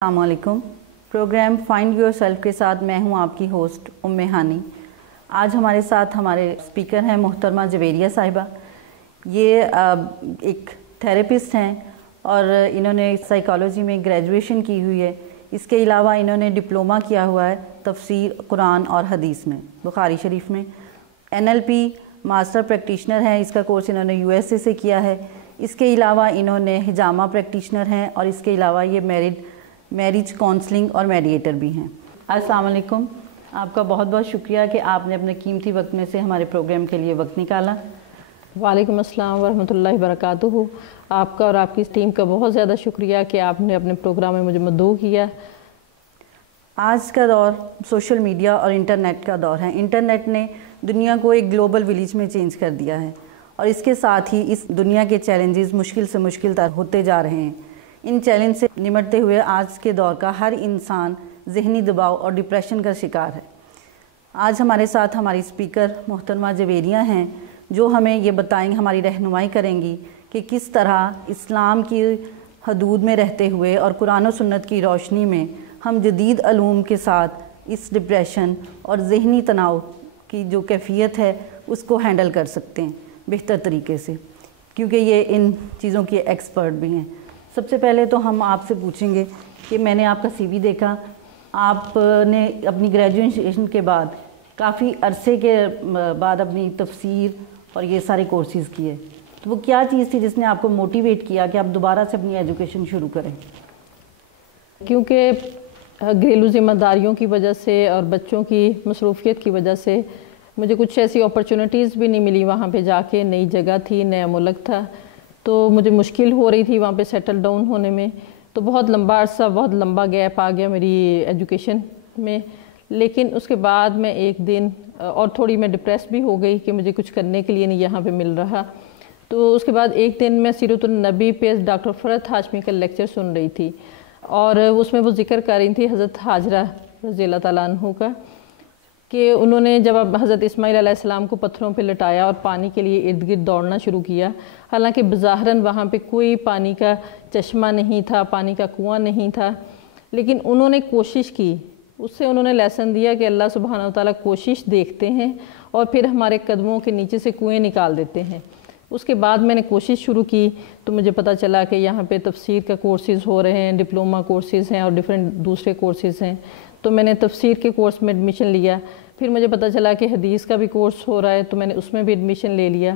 السلام علیکم۔ Programme find your self کے ساتھ میں ہوں آپ کی ہوسٹ ہانی۔ آج ہمارے ساتھ ہمارے اسپیکر ہیں محترمہ جویریہ صاحبہ۔ یہ ایک تھیراپسٹ ہیں اور انہوں نے سائیکالوجی میں گریجویشن کی ہوئی ہے۔ اس کے علاوہ انہوں نے ڈپلومہ کیا ہوا ہے تفسیر قرآن اور حدیث میں، بخاری شریف میں۔ NLP ماسٹر پریکٹیشنر ہیں، اس کا کورس انہوں نے USA سے کیا ہے۔ اس کے علاوہ انہوں نے حجامہ پریکٹیشنر ہیں اور اس کے علاوہ یہ میرج کونسلنگ اور میڈیٹر بھی ہیں۔ السلام علیکم، آپ کا بہت بہت شکریہ کہ آپ نے اپنے قیمتی وقت میں سے ہمارے پروگرام کے لیے وقت نکالا۔ وعلیکم السلام ورحمۃ اللہ وبرکاتہ۔ آپ کا اور آپ کی ٹیم کا بہت زیادہ شکریہ کہ آپ نے اپنے پروگرام میں مجھے مدعو کیا۔ آج کا دور سوشل میڈیا اور انٹرنیٹ کا دور ہے۔ انٹرنیٹ نے دنیا کو ایک گلوبل ولیج میں چینج کر دیا ہے اور اس کے ساتھ ہی اس دنیا کے چیلنجز مشکل سے مشکل تر ہوتے جا رہے ہیں۔ ان چیلنج سے نمٹتے ہوئے آج کے دور کا ہر انسان ذہنی دباؤ اور ڈپریشن کا شکار ہے۔ آج ہمارے ساتھ ہماری اسپیکر محترمہ جویریہ ہیں جو ہمیں یہ بتائیں، ہماری رہنمائی کریں گی کہ کس طرح اسلام کی حدود میں رہتے ہوئے اور قرآن و سنت کی روشنی میں ہم جدید علوم کے ساتھ اس ڈپریشن اور ذہنی تناؤ کی جو کیفیت ہے اس کو ہینڈل کر سکتے ہیں بہتر طریقے سے، کیونکہ یہ ان چیزوں کے ایکسپرٹ بھی ہیں۔ سب سے پہلے تو ہم آپ سے پوچھیں گے کہ میں نے آپ کا CV دیکھا، آپ نے اپنی گریجویشن کے بعد کافی عرصے کے بعد اپنی تفسیر اور یہ سارے کورسز کیے، تو وہ کیا چیز تھی جس نے آپ کو موٹیویٹ کیا کہ آپ دوبارہ سے اپنی ایجوکیشن شروع کریں؟ کیونکہ گھریلو ذمہ داریوں کی وجہ سے اور بچوں کی مصروفیت کی وجہ سے مجھے کچھ ایسی اپرچونٹیز بھی نہیں ملی وہاں پہ جا کے۔ نئی جگہ تھی، نیا ملک تھا، تو مجھے مشکل ہو رہی تھی وہاں پہ سیٹل ڈاؤن ہونے میں، تو بہت لمبا عرصہ، بہت لمبا گیپ آ گیا میری ایجوکیشن میں۔ لیکن اس کے بعد میں ایک دن اور تھوڑی میں ڈپریس بھی ہو گئی کہ مجھے کچھ کرنے کے لیے نہیں یہاں پہ مل رہا، تو اس کے بعد ایک دن میں سیرت النبی پہ ڈاکٹر فرحت ہاشمی کا لیکچر سن رہی تھی اور اس میں وہ ذکر کر رہی تھی حضرت حاجرہ رضی اللہ تعالیٰ عنہ کا، کہ انہوں نے جب حضرت اسماعیل علیہ السلام کو پتھروں پہ لٹایا اور پانی کے لیے ارد گرد دوڑنا شروع کیا، حالانکہ بظاہراً وہاں پہ کوئی پانی کا چشمہ نہیں تھا، پانی کا کنواں نہیں تھا، لیکن انہوں نے کوشش کی۔ اس سے انہوں نے لیسن دیا کہ اللہ سبحانہ وتعالیٰ کوشش دیکھتے ہیں اور پھر ہمارے قدموں کے نیچے سے کنویں نکال دیتے ہیں۔ اس کے بعد میں نے کوشش شروع کی تو مجھے پتہ چلا کہ یہاں پہ تفسیر کا کورسز ہو رہے ہیں، ڈپلومہ کورسز ہیں اور دوسرے کورسز ہیں، تو میں نے تفسیر کے کورس میں ایڈمیشن لیا۔ پھر مجھے پتہ چلا کہ حدیث کا بھی کورس ہو رہا ہے تو میں نے اس میں بھی ایڈمیشن لے لیا،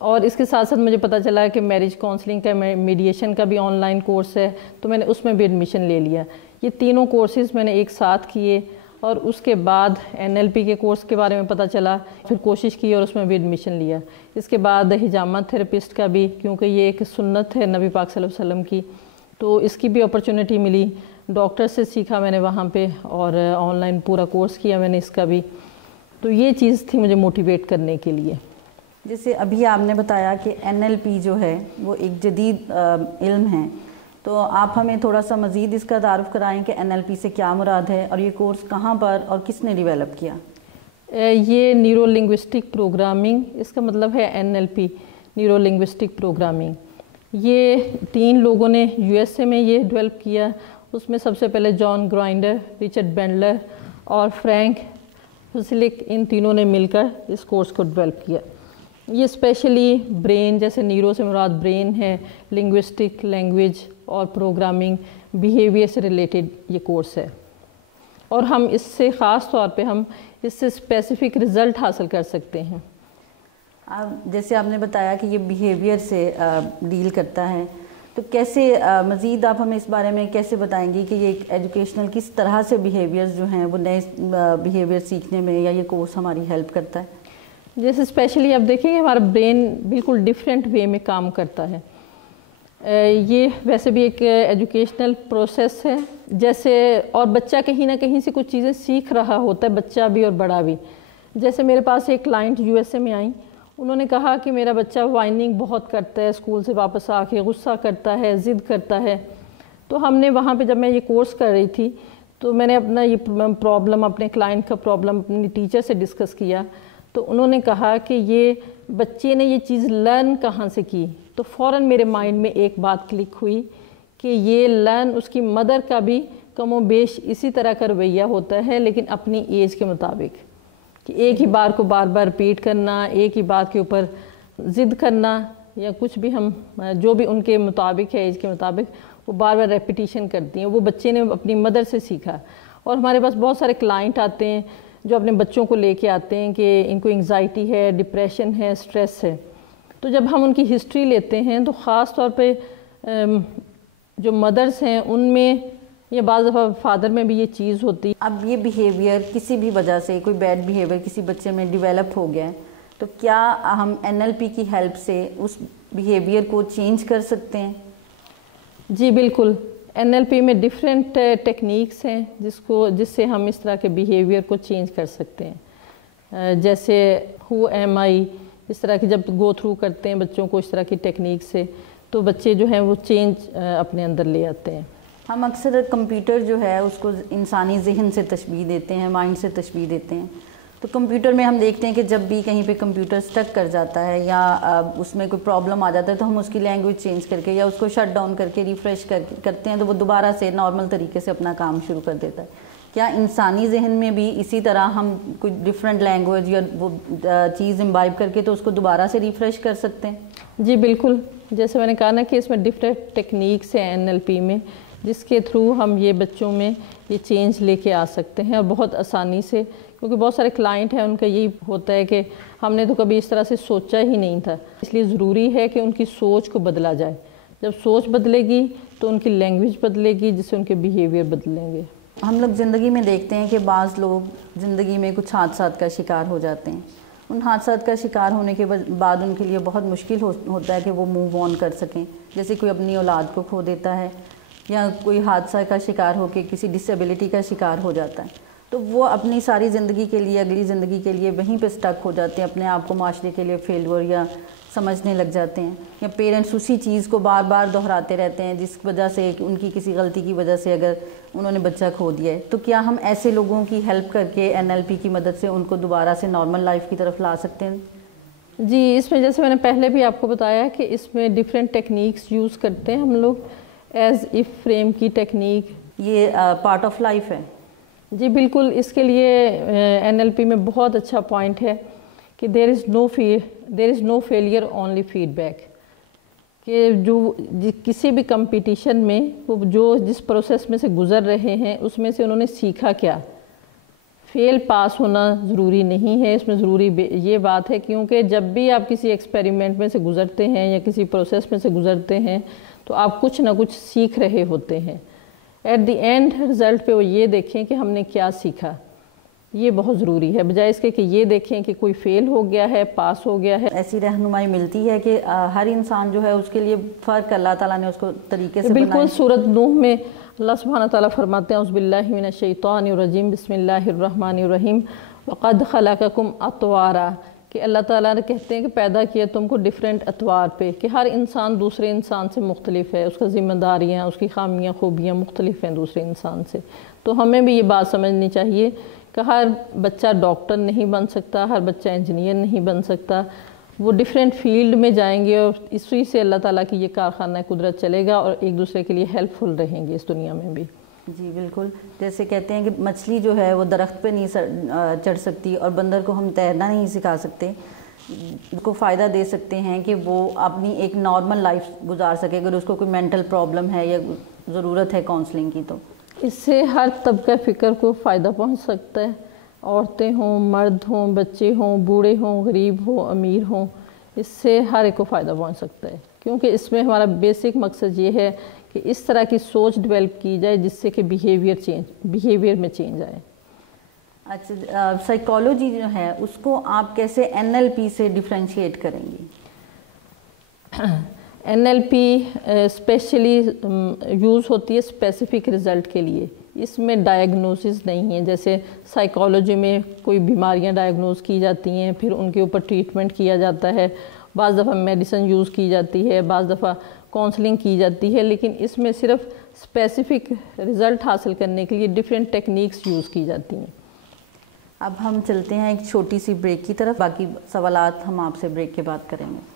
اور اس کے ساتھ ساتھ مجھے پتہ چلا کہ میرج کونسلنگ کا، میڈیشن کا بھی آن لائن کورس ہے تو میں نے اس میں بھی ایڈمیشن لے لیا۔ یہ تینوں کورسز میں نے ایک ساتھ کیے، اور اس کے بعد NLP کے کورس کے بارے میں پتہ چلا، پھر کوشش کی اور اس میں بھی ایڈمیشن لیا۔ اس کے بعد حجامہ تھراپسٹ کا بھی، کیونکہ یہ ایک سنت ہے نبی پاک صلی اللہ علیہ وسلم کی، تو اس کی بھی اپرچونٹی ملی۔ ڈاکٹر سے سیکھا میں نے وہاں پہ، اور آن لائن پورا کورس کیا میں نے اس کا بھی، تو یہ چیز تھی مجھے موٹیویٹ کرنے کے لیے۔ جیسے ابھی آپ نے بتایا کہ NLP جو ہے وہ ایک جدید علم ہے، تو آپ ہمیں تھوڑا سا مزید اس کا تعارف کرائیں کہ NLP سے کیا مراد ہے اور یہ کورس کہاں پر اور کس نے ڈیولپ کیا؟ یہ نیورو لنگوسٹک پروگرامنگ، اس کا مطلب ہے NLP، نیورو لنگوسٹک پروگرامنگ۔ یہ 3 لوگوں نے USA میں یہ ڈیولپ کیا۔ اس میں سب سے پہلے جان گرائنڈر، رچرڈ بینڈلر اور فرینک ہسلک، ان تینوں نے مل کر اس کورس کو ڈیولپ کیا۔ یہ اسپیشلی برین، جیسے نیورو سے مراد برین ہے، لنگوسٹک لینگویج اور پروگرامنگ، بیہیویئر سے ریلیٹڈ یہ کورس ہے، اور ہم اس سے خاص طور پہ ہم اس سے اسپیسیفک رزلٹ حاصل کر سکتے ہیں۔ جیسے آپ نے بتایا کہ یہ بیہیویئر سے ڈیل کرتا ہے، تو کیسے مزید آپ ہمیں اس بارے میں کیسے بتائیں گی کہ یہ ایک ایجوکیشنل کس طرح سے بیہیویئرز جو ہیں وہ نئے بیہیویئر سیکھنے میں یا یہ کورس ہماری ہیلپ کرتا ہے؟ جیسے اسپیشلی آپ دیکھیں کہ ہمارا برین بالکل ڈیفرنٹ وے میں کام کرتا ہے۔ یہ ویسے بھی ایک ایجوکیشنل پروسیس ہے، جیسے اور بچہ کہیں نہ کہیں سے کچھ چیزیں سیکھ رہا ہوتا ہے، بچہ بھی اور بڑا بھی۔ جیسے میرے پاس ایک کلائنٹ USA میں آئیں، انہوں نے کہا کہ میرا بچہ وائننگ بہت کرتا ہے، اسکول سے واپس آ کے غصہ کرتا ہے، ضد کرتا ہے، تو ہم نے وہاں پہ جب میں یہ کورس کر رہی تھی تو میں نے اپنا یہ پرابلم، اپنے کلائنٹ کا پرابلم اپنی ٹیچر سے ڈسکس کیا، تو انہوں نے کہا کہ یہ بچے نے یہ چیز لرن کہاں سے کی، تو فوراً میرے مائنڈ میں ایک بات کلک ہوئی کہ یہ لرن اس کی مدر کا بھی کم و بیش اسی طرح کا رویہ ہوتا ہے، لیکن اپنی ایج کے مطابق، کہ ایک ہی بار کو بار بار ریپیٹ کرنا، ایک ہی بات کے اوپر ضد کرنا، یا کچھ بھی ہم جو بھی ان کے مطابق ہے ایج کے مطابق وہ بار بار ریپیٹیشن کرتی ہیں، وہ بچے نے اپنی مدر سے سیکھا۔ اور ہمارے پاس بہت سارے کلائنٹ آتے ہیں جو اپنے بچوں کو لے کے آتے ہیں کہ ان کو انگزائٹی ہے، ڈپریشن ہے، اسٹریس ہے، تو جب ہم ان کی ہسٹری لیتے ہیں تو خاص طور پہ جو مدرس ہیں ان میں یا بعض دفعہ فادر میں بھی یہ چیز ہوتی ہے۔ اب یہ بیہیویئر کسی بھی وجہ سے، کوئی بیڈ بیہیویئر کسی بچے میں ڈیولپ ہو گیا ہے، تو کیا ہم NLP کی ہیلپ سے اس بیہیویئر کو چینج کر سکتے ہیں؟ جی بالکل، NLP میں ڈیفرنٹ ٹیکنیکس ہیں جس سے ہم اس طرح کے بیہیویئر کو چینج کر سکتے ہیں، جیسے ہو ایم آئی، اس طرح کی جب گو تھرو کرتے ہیں بچوں کو اس طرح کی ٹیکنیک سے، تو بچے جو ہیں وہ چینج اپنے اندر لے آتے ہیں۔ ہم اکثر کمپیوٹر جو ہے اس کو انسانی ذہن سے تشبیہ دیتے ہیں، مائنڈ سے تشبیہ دیتے ہیں، تو کمپیوٹر میں ہم دیکھتے ہیں کہ جب بھی کہیں پہ کمپیوٹر سٹک کر جاتا ہے یا اس میں کوئی پرابلم آ جاتا ہے تو ہم اس کی لینگویج چینج کر کے یا اس کو شٹ ڈاؤن کر کے ریفریش کرتے ہیں تو وہ دوبارہ سے نارمل طریقے سے اپنا کام شروع کر دیتا ہے۔ کیا انسانی ذہن میں بھی اسی طرح ہم کوئی ڈفرینٹ لینگویج یا وہ چیز امبائب کر کے تو اس کو دوبارہ سے ریفریش کر سکتے ہیں؟ جی بالکل، جیسے میں نے کہا نا کہ اس میں ڈفرینٹ ٹیکنیکس ہیں NLP میں، جس کے تھرو ہم یہ بچوں میں یہ چینج لے کے آ سکتے ہیں، اور بہت آسانی سے، کیونکہ بہت سارے کلائنٹ ہیں ان کا یہی ہوتا ہے کہ ہم نے تو کبھی اس طرح سے سوچا ہی نہیں تھا، اس لیے ضروری ہے کہ ان کی سوچ کو بدلا جائے۔ جب سوچ بدلے گی تو ان کی لینگویج بدلے گی، جس سے ان کے بیہیویئر بدلیں گے۔ ہم لوگ زندگی میں دیکھتے ہیں کہ بعض لوگ زندگی میں کچھ حادثات کا شکار ہو جاتے ہیں، ان حادثات کا شکار ہونے کے بعد ان کے لیے بہت مشکل ہوتا ہے کہ وہ موو آن کر سکیں، جیسے کوئی اپنی اولاد کو کھو دیتا ہے یا کوئی حادثہ کا شکار ہو کے کسی ڈسیبلٹی کا شکار ہو جاتا ہے، تو وہ اپنی ساری زندگی کے لیے، اگلی زندگی کے لیے وہیں پہ سٹک ہو جاتے ہیں، اپنے آپ کو معاشرے کے لیے فیلور یا سمجھنے لگ جاتے ہیں، یا پیرنٹس اسی چیز کو بار بار دہراتے رہتے ہیں جس وجہ سے ان کی کسی غلطی کی وجہ سے اگر انہوں نے بچہ کھو دیا ہے، تو کیا ہم ایسے لوگوں کی ہیلپ کر کے NLP کی مدد سے ان کو دوبارہ سے نارمل لائف کی طرف لا سکتے ہیں؟ جی، اس میں جیسے میں نے پہلے بھی آپ کو بتایا کہ اس میں ڈیفرنٹ ٹیکنیکس یوز کرتے ہیں ہم لوگ، ایز اف فریم کی ٹیکنیک، یہ پارٹ آف لائف ہے۔ جی بالکل، اس کے لیے NLP میں بہت اچھا پوائنٹ ہے کہ دیر از نو فیلئر اونلی فیڈ بیک، کہ جو کسی بھی کمپٹیشن میں وہ جو جس پروسیس میں سے گزر رہے ہیں اس میں سے انہوں نے سیکھا کیا، فیل پاس ہونا ضروری نہیں ہے، اس میں ضروری یہ بات ہے، کیونکہ جب بھی آپ کسی ایکسپیریمنٹ میں سے گزرتے ہیں یا کسی پروسیس میں سے گزرتے ہیں تو آپ کچھ نہ کچھ سیکھ رہے ہوتے ہیں۔ ایٹ دی اینڈ رزلٹ پہ وہ یہ دیکھیں کہ ہم نے کیا سیکھا، یہ بہت ضروری ہے، بجائے اس کے کہ یہ دیکھیں کہ کوئی فیل ہو گیا ہے، پاس ہو گیا ہے۔ ایسی رہنمائی ملتی ہے کہ ہر انسان جو ہے اس کے لیے فرق اللہ تعالیٰ نے اس کو طریقے سے بنایا۔ بالکل، سورۃ نوح میں اللہ سبحانہ تعالیٰ فرماتے ہیں اعوذ باللہ من الشیطان الرجیم بسم اللہ الرحمن الرحیم وقد خلقکم اطوارا، کہ اللہ تعالیٰ نے کہتے ہیں کہ پیدا کیا تم کو ڈیفرنٹ اطوار پہ، کہ ہر انسان دوسرے انسان سے مختلف ہے، اس کا ذمہ داریاں، اس کی خامیاں خوبیاں مختلف ہیں دوسرے انسان سے، تو ہمیں بھی یہ بات سمجھنی چاہیے کہ ہر بچہ ڈاکٹر نہیں بن سکتا، ہر بچہ انجینئر نہیں بن سکتا، وہ ڈیفرنٹ فیلڈ میں جائیں گے اور اسی سے اللہ تعالیٰ کی یہ کارخانہ قدرت چلے گا اور ایک دوسرے کے لیے ہیلپ فل رہیں گے اس دنیا میں بھی۔ جی بالکل، جیسے کہتے ہیں کہ مچھلی جو ہے وہ درخت پہ نہیں چڑھ سکتی اور بندر کو ہم تیرنا نہیں سکھا سکتے، اس کو فائدہ دے سکتے ہیں کہ وہ اپنی ایک نارمل لائف گزار سکے اگر اس کو کوئی مینٹل پرابلم ہے یا ضرورت ہے کاؤنسلنگ کی، تو اس سے ہر طبقہ فکر کو فائدہ پہنچ سکتا ہے، عورتیں ہوں، مرد ہوں، بچے ہوں، بوڑھے ہوں، غریب ہوں، امیر ہوں، اس سے ہر ایک کو فائدہ پہنچ سکتا ہے، کیونکہ اس میں ہمارا بیسک مقصد یہ ہے کہ اس طرح کی سوچ ڈیولپ کی جائے جس سے کہ بیہیویئر میں چینج آئے۔ اچھا، سائیکالوجی جو ہے اس کو آپ کیسے NLP سے ڈیفرینشیٹ کریں گی؟ NLP اسپیشلی یوز ہوتی ہے اسپیسیفک رزلٹ کے لیے، اس میں ڈائگنوسس نہیں ہیں، جیسے سائیکالوجی میں کوئی بیماریاں ڈائگنوز کی جاتی ہیں، پھر ان کے اوپر ٹریٹمنٹ کیا جاتا ہے، بعض دفعہ میڈیسن یوز کی جاتی ہے، بعض دفعہ کاؤنسلنگ کی جاتی ہے، لیکن اس میں صرف اسپیسیفک رزلٹ حاصل کرنے کے لیے ڈیفرنٹ ٹیکنیکس یوز کی جاتی ہیں۔ اب ہم چلتے ہیں ایک چھوٹی سی بریک کی طرف، باقی سوالات ہم آپ سے بریک کے بعد کریں گے۔